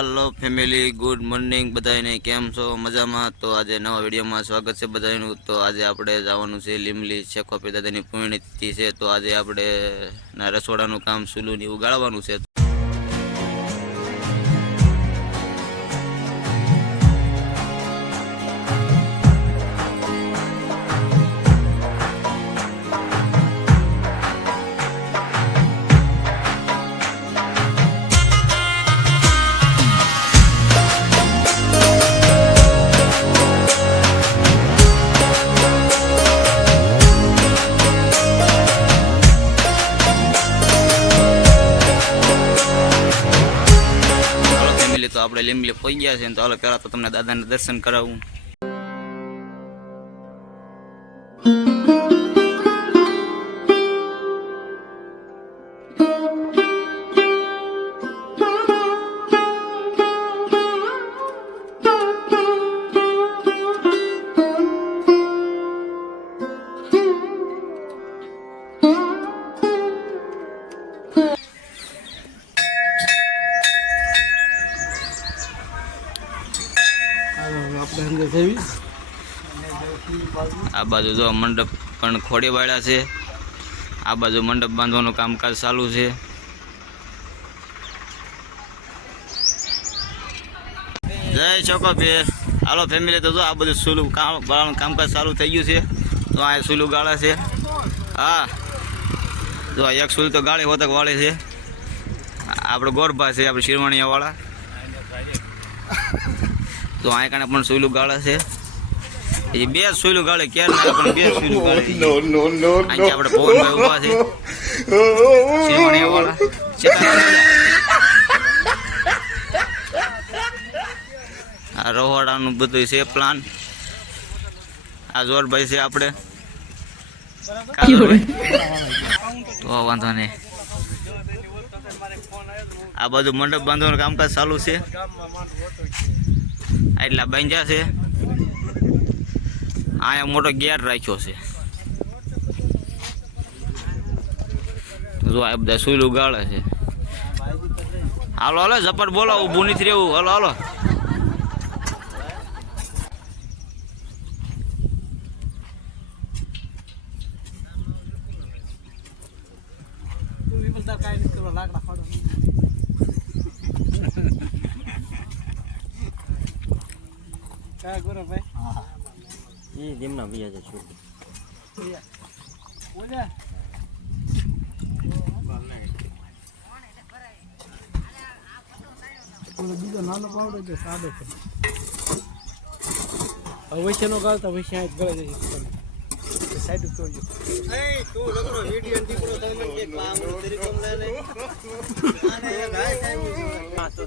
Hello family good morning બધાને કેમ છો? મજામાં? તો આજે નવા વિડીયોમાં સ્વાગત છે બધાનું તો આજે આપણે જવાનું છે લીમલી શેખોપી તેની પુણ્યતિથિ છે. તો આજે આપણે રસોડાનું કામ સુલુની ઉગાડવાનું છે. લીમલી ફોઈ ગયા છે તો હાલો પહેલાં તો તમને દાદાને દર્શન કરાવું. આ બાજુ જો મંડપ પણ ખોડી વાળ્યા છે. આ બાજુ મંડપ બાંધવાનું કામકાજ ચાલુ છે. જય ચોકોપીર હાલો ફેમિલી તો જો આ બધું સુલું કામ ગાળાનું કામકાજ ચાલુ થઈ ગયું છે. તો આ સુલું ગાળા છે. હા. જો એક સુલ તો ગાળી હોતક વાળે છે. આપણે ગોરભા છે આપણે શિરવાણીયાવાળા. તો આ કારણે પણ સુલું ગાળા છે. એ બે સુઈલું ગાળે ક્યારે ના પણ બે સુઈલું ગાળે નો નો નો નો આપણે પવનભાઈ ઊભા છે. શિરવાણીયાવાળા ચેતન. આ રહોડાનું બધું છે પ્લાન આ જોરભાઈ છે આપણે. તો વાંધો નહીં. આ બધું મંડપ બાંધવાનું કામકાજ ચાલુ છે. આ એટલા બાંધ્યા છે. અહીંયા મોટો ગેર રાખ્યો છે. જો આ બધા સુઈલ ઉગાડે છે. હાલો હાલો ઝપટ બોલો ઊભું નથી રહેવું હાલો હાલો. તું વિમલતા કાંઈ નહીં કરો લાકડા ફાડો કાંઈ ગોરો ભાઈ. એ જેમના વ્યાજ છે બીજો નાનો પાવડો છે સાદો છે હવે વૈશ્યનો ગાળતા વૈશ્ય આ જ ગળે જશે સાઈડ તોડજો તેમ તો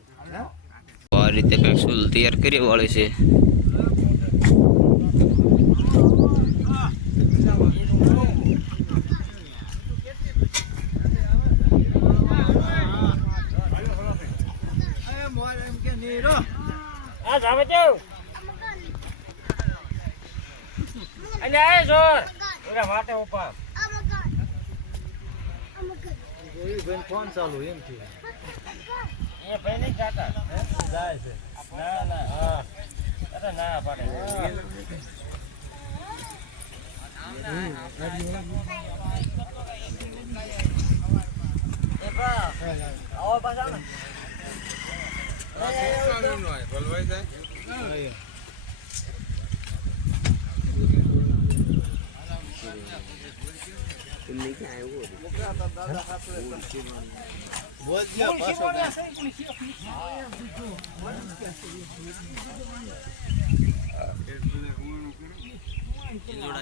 આ જાવે તેવ અલ્યા એ જોર એના માટે ઊભા ફોન ચાલુ એમ છે એ ભાઈ નહીં જાતા જાય છે. ના ના. હા. અરે ના પાડે. વાળા. જોડા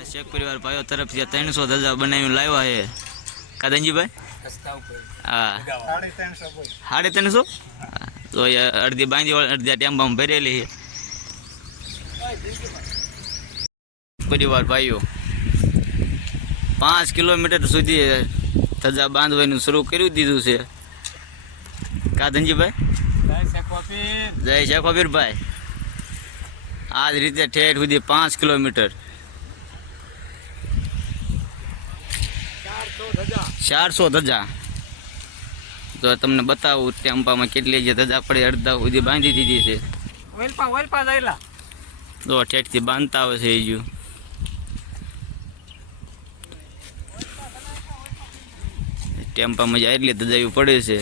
શેખ પરિવાર ભાઈઓ તરફથી આ ત્રણસો ધજા બનાવીને લાવ્યા છે કાદનજીભાઈ હા સાડી ત્રણસો હા. તો એ અડધી બાંધી વાળી અડધી આ ટેમ્પામાં ભરેલી છે પરિવાર ભાઈઓ પાંચ કિલોમીટર સુધી ધજા બાંધવાનું શરૂ કરી દીધું છે. કાદનજીભાઈ જય શેખ કબીરભાઈ આ જ રીતે ઠેઠ સુધી પાંચ કિલોમીટર. ચારસો ધજા. તો તમને બતાવું ટેમ્પામાં કેટલી જે ધજા પડે અડધા સુધી બાંધી દીધી છે. તો ઠેઠથી બાંધતા આવે છે એ જો ટેમ્પામાં જાય એટલી ધજાયું પડે છે.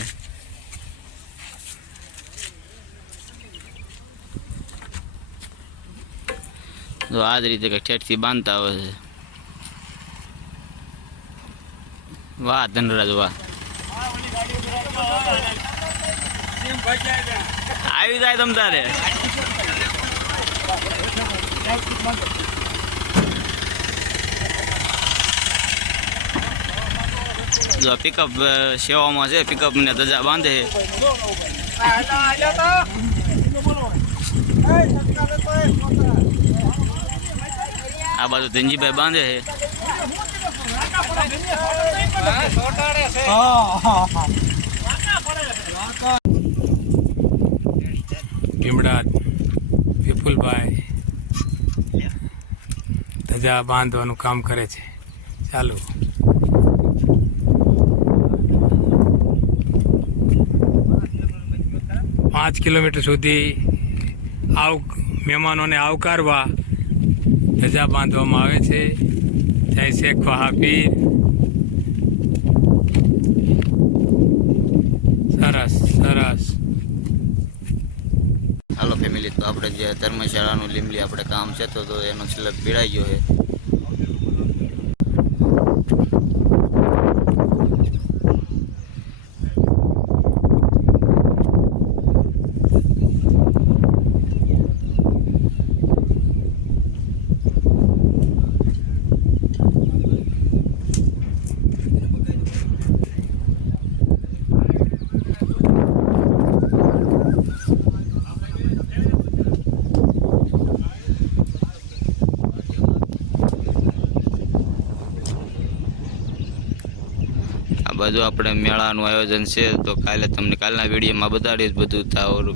તો આ જ રીતે કંઈક ઠેઠથી બાંધતા આવે છે. વાહ, ધનરાજ, વાહ. આવી જાય તમ તારે. જો પિકઅપ સેવામાં છે પિકઅપ ને ધજા બાંધે છે. આ બાજુ ધનજીભાઈ બાંધે છે. ભીમડાદ વિપુલભાઈ ધજા બાંધવાનું કામ કરે છે. ચાલો. પાંચ કિલોમીટર સુધી આવ, મહેમાનોને આવકારવા ધજા બાંધવામાં આવે છે. જય શેખ વહાબીર. સરસ સરસ. હાલો ફેમિલી, તો આપણે જે ધર્મશાળાનું લીમલી આપણે કામ છે, તો એનો છેલ્લે પીડાઈ ગયો છે. બધું આપણે મેળાનું આયોજન છે તો કાલે તમને કાલના વિડીયોમાં બતાડીશ બધું. તાવરું